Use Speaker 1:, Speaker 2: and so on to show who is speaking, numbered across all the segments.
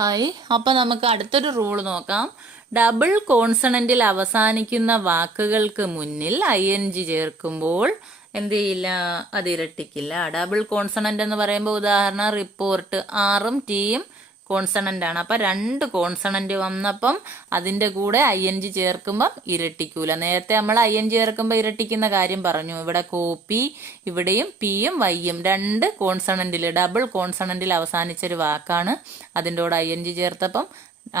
Speaker 1: Hi. അപ്പൊ നമുക്ക് അടുത്തൊരു റൂൾ നോക്കാം. ഡബിൾ കോൺസണന്റിൽ അവസാനിക്കുന്ന വാക്കുകൾക്ക് മുന്നിൽ ഐ എൻ ജി ചേർക്കുമ്പോൾ എന്ത് ചെയ്യില്ല? അത് ഇരട്ടിക്കില്ല. ഡബിൾ കോൺസണന്റ് എന്ന് പറയുമ്പോൾ ഉദാഹരണം റിപ്പോർട്ട് ആറും ടിയും കോൺസണന്റ് ആണ് അപ്പൊ രണ്ട് കോൺസണന്റ് വന്നപ്പം അതിന്റെ കൂടെ ഐ എൻ ജി ചേർക്കുമ്പം ഇരട്ടിക്കൂല. നേരത്തെ നമ്മൾ ഐ എൻ ജി ചേർക്കുമ്പോൾ ഇരട്ടിക്കുന്ന കാര്യം പറഞ്ഞു. ഇവിടെ കോപ്പി ഇവിടെയും പിയും വൈയും രണ്ട് കോൺസണന്റിൽ ഡബിൾ കോൺസണന്റിൽ അവസാനിച്ചൊരു വാക്കാണ് അതിന്റെ കൂടെ ഐ എൻ ജി ചേർത്തപ്പം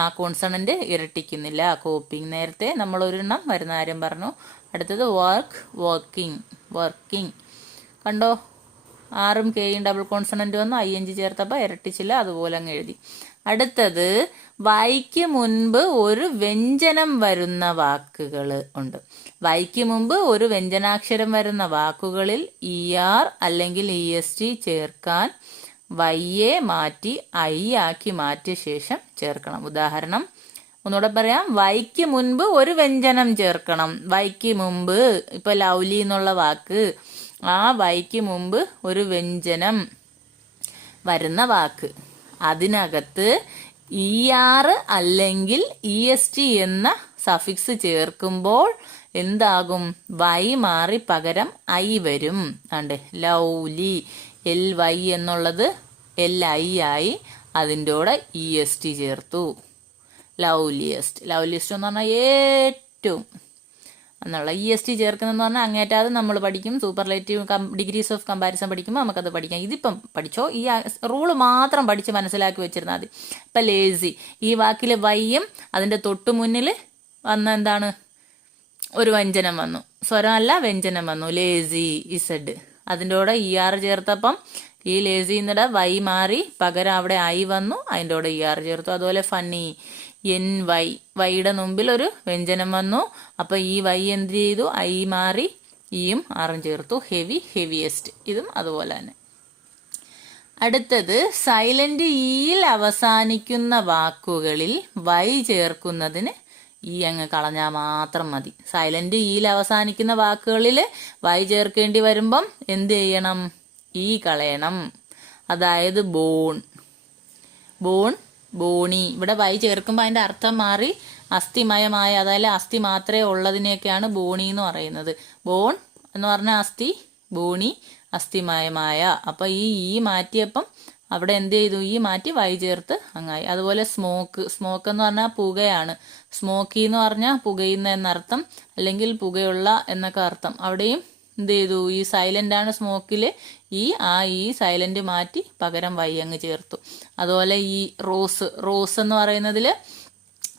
Speaker 1: ആ കോൺസണന്റ് ഇരട്ടിക്കുന്നില്ല കോപ്പിങ്. നേരത്തെ നമ്മൾ ഒരെണ്ണം വരുന്ന കാര്യം പറഞ്ഞു. അടുത്തത് വർക്ക് വർക്കിംഗ് വർക്കിംഗ് കണ്ടോ? ആറും കെയും ഡബിൾ കോൺസണന്റ് വന്നു ഐ എൻ ജി ചേർത്തപ്പോൾ ഇരട്ടിച്ചില്ല അതുപോലെ അങ്ങ് എഴുതി. അടുത്തത് വൈക്ക് മുൻപ് ഒരു വ്യഞ്ജനം വരുന്ന വാക്കുകൾ ഉണ്ട്. വൈക്ക് മുമ്പ് ഒരു വ്യഞ്ജനാക്ഷരം വരുന്ന വാക്കുകളിൽ ഇ ആർ അല്ലെങ്കിൽ ഇ എസ് ടി ചേർക്കാൻ വൈയെ മാറ്റി ഐ ആക്കി മാറ്റിയ ശേഷം ചേർക്കണം. ഉദാഹരണം ഒന്നുകൂടെ പറയാം. വൈക്ക് മുൻപ് ഒരു വ്യഞ്ജനം ചേർക്കണം. വൈക്ക് മുമ്പ് ഇപ്പൊ ലൗലി എന്നുള്ള വാക്ക്. ആ വൈക്ക് മുമ്പ് ഒരു വ്യഞ്ജനം വരുന്ന വാക്ക്. അതിനകത്ത് ഇ ആർ അല്ലെങ്കിൽ ഇ എസ് ടി എന്ന സഫിക്സ് ചേർക്കുമ്പോൾ എന്താകും? വൈ മാറി പകരം ഐ വരും. ആണ്ട് ലൗലി എൽ വൈ എന്നുള്ളത് എൽ ഐ ആയി അതിന്റെ കൂടെ ഇ എസ് ടി ചേർത്തു. ലൗലിയസ്റ്റ്. ലൗലിയസ്റ്റ് എന്ന് പറഞ്ഞാൽ ഏറ്റവും എന്നുള്ള ഇ എസ് ടി ചേർക്കുന്നതെന്ന് പറഞ്ഞാൽ അങ്ങേറ്റാതെ നമ്മൾ പഠിക്കും സൂപ്പർലേറ്റീവ് ഡിഗ്രീസ് ഓഫ് കമ്പാരിസൺ പഠിക്കുമ്പോൾ നമുക്കത് പഠിക്കാം. ഇതിപ്പം പഠിച്ചോ? ഈ റൂൾ മാത്രം പഠിച്ച് മനസ്സിലാക്കി വെച്ചിരുന്നാൽ മതി. ഇപ്പം ലേസി ഈ വാക്കിൽ വയ്യും അതിന്റെ തൊട്ട് മുന്നിൽ വന്ന എന്താണ്? ഒരു വ്യഞ്ജനം വന്നു. സ്വരമല്ല വ്യഞ്ജനം വന്നു. ലേസി ഇസഡ് അതിന്റെ കൂടെ ഇ ആർ ചേർത്തപ്പം ഈ ലേസി എന്നിടെ വൈ മാറി പകരം അവിടെ ഐ വന്നു അതിന്റെ കൂടെ ഇ ആർ ചേർത്തു. അതുപോലെ ഫണ്ണി എൻ വൈ വൈയുടെ മുമ്പിൽ ഒരു വ്യഞ്ജനം വന്നു. അപ്പൊ ഈ വൈ എന്ത് ചെയ്തു? ഐ മാറി ഇയും ആറും ചേർത്തു. ഹെവി ഹെവിയസ്റ്റ് ഇതും അതുപോലെ തന്നെ. അടുത്തത് സൈലന്റ് ഇയിൽ അവസാനിക്കുന്ന വാക്കുകളിൽ വൈ ചേർക്കുന്നതിന് ഈ അങ്ങ് കളഞ്ഞാൽ മാത്രം മതി. സൈലന്റ് ഇയിൽ അവസാനിക്കുന്ന വാക്കുകളിൽ വൈ ചേർക്കേണ്ടി വരുമ്പം എന്ത് ചെയ്യണം? ഈ കളയണം. അതായത് ബോൺ ബോൺ ബോണി. ഇവിടെ വൈ ചേർക്കുമ്പോൾ അതിന്റെ അർത്ഥം മാറി അസ്ഥിമയമായ അതായത് അസ്ഥി മാത്രമേ ഉള്ളതിനെയൊക്കെയാണ് ബോണി എന്ന് പറയുന്നത്. ബോൺ എന്ന് പറഞ്ഞ അസ്ഥി ബോണി അസ്ഥിമയമായ. അപ്പൊ ഈ ഈ മാറ്റിയപ്പം അവിടെ എന്ത് ചെയ്തു? ഈ മാറ്റി വൈ ചേർത്ത് അങ്ങായി. അതുപോലെ സ്മോക്ക് സ്മോക്ക് എന്ന് പറഞ്ഞാൽ പുകയാണ്. സ്മോക്കി എന്ന് പറഞ്ഞാൽ പുകയുന്ന എന്നർത്ഥം അല്ലെങ്കിൽ പുകയുള്ള എന്നൊക്കെ അർത്ഥം. അവിടെയും എന്ത് ചെയ്തു ഈ സൈലന്റ് ആണ് സ്മോക്കിൽ ഈ ആ ഈ സൈലന്റ് മാറ്റി പകരം വൈ അങ്ങ് ചേർത്തു. അതുപോലെ ഈ റോസ് റോസ് എന്ന് പറയുന്നതിൽ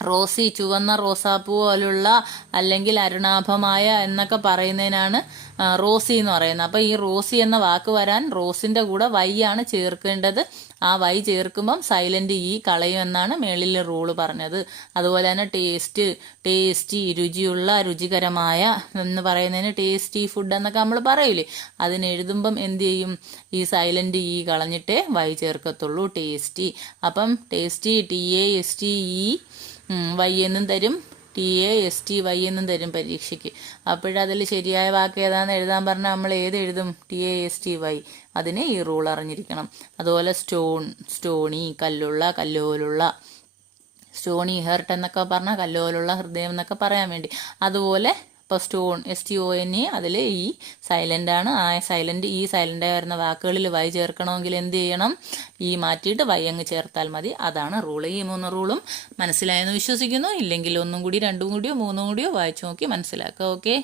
Speaker 1: റോസി ചുവന്ന റോസാപ്പൂ പോലുള്ള അല്ലെങ്കിൽ അരുണാഭമായ എന്നൊക്കെ പറയുന്നതിനാണ് റോസി എന്ന് പറയുന്നത്. അപ്പൊ ഈ റോസി എന്ന വാക്ക് വരാൻ റോസിന്റെ കൂടെ വൈ ആണ് ചേർക്കേണ്ടത്. ആ വൈ ചേർക്കുമ്പം സൈലന്റ് ഈ കളയും എന്നാണ് മേളിൽ റൂൾ പറഞ്ഞത്. അതുപോലെ തന്നെ ടേസ്റ്റ് ടേസ്റ്റി രുചിയുള്ള രുചികരമായ എന്ന് പറയുന്നതിന് ടേസ്റ്റി ഫുഡ് എന്നൊക്കെ നമ്മൾ പറയൂലേ. അതിന് എഴുതുമ്പം എന്ത് ചെയ്യും? ഈ സൈലന്റ് ഈ കളഞ്ഞിട്ടേ വൈ ചേർക്കത്തുള്ളൂ ടേസ്റ്റി അപ്പം tasty T A S T E Y എന്നും തരും. T A S T Y എന്നും തരും പരീക്ഷയ്ക്ക്. അപ്പോഴതിൽ ശരിയായ വാക്ക് ഏതാണെന്ന് എഴുതാൻ പറഞ്ഞാൽ നമ്മൾ ഏത് എഴുതും? T A S T Y. അതിന് ഈ റൂൾ അറിഞ്ഞിരിക്കണം. അതുപോലെ സ്റ്റോൺ സ്റ്റോണി കല്ലുള്ള കല്ലോലുള്ള. സ്റ്റോണി ഹെർട്ട് എന്നൊക്കെ പറഞ്ഞാൽ കല്ലോലുള്ള ഹൃദയം എന്നൊക്കെ പറയാൻ വേണ്ടി. അതുപോലെ ഇപ്പോൾ stone S T O N E അതിൽ ഈ സൈലന്റ് ആണ്. ആ സൈലന്റ് ഈ സൈലന്റ് വരുന്ന വാക്കുകളിൽ വൈ ചേർക്കണമെങ്കിൽ എന്ത് ചെയ്യണം? ഈ മാറ്റിയിട്ട് വൈ അങ്ങ് ചേർത്താൽ മതി. അതാണ് റൂൾ ഈ മൂന്ന് റൂളും മനസ്സിലായെന്ന് വിശ്വസിക്കുന്നു. ഇല്ലെങ്കിൽ ഒന്നും കൂടി രണ്ടും കൂടിയോ മൂന്നും കൂടിയോ വായിച്ചു നോക്കി മനസ്സിലാക്കുക. ഓക്കെ